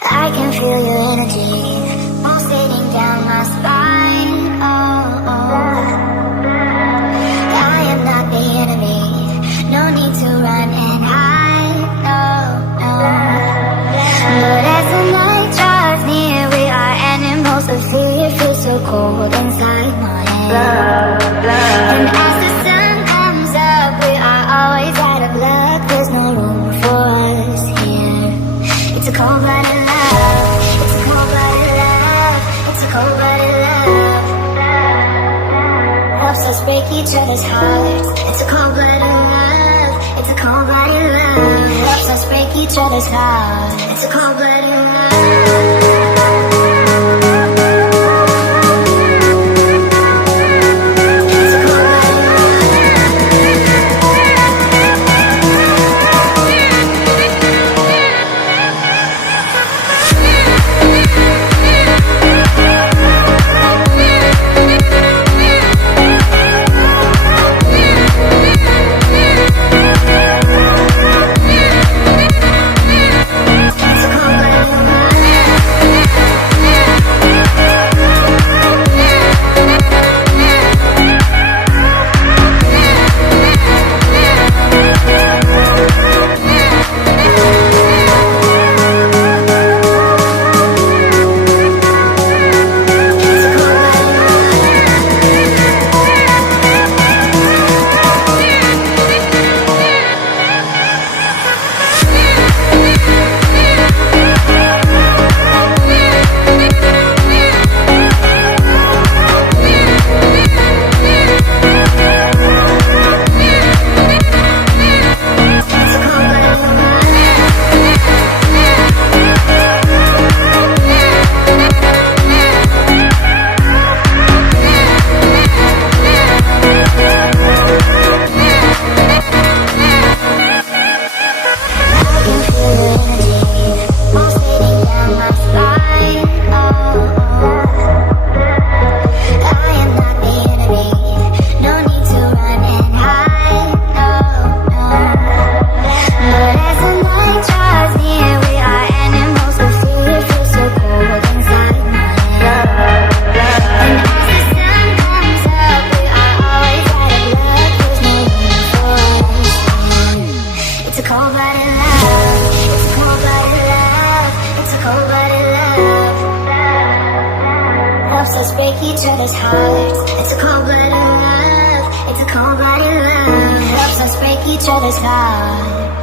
I can feel your energy pulsating down my spine. Oh, oh. I am not the enemy. No need to run and hide. No, no. But as the night draws near, we are animals of fear. Feels so cold inside my head. And as the sun comes up, we are always out of luck. There's no room for us here. It's a cold-blooded love. It's a cold-blooded love. It's a cold-blooded love. Helps us break each other's hearts. It's a cold-blooded love. It's a cold-blooded love. Helps us break each other's hearts. It's a cold-blooded love. Let's break each other's hearts. It's a cold-blooded love. It's a cold-blooded love. Helps us break each other's hearts.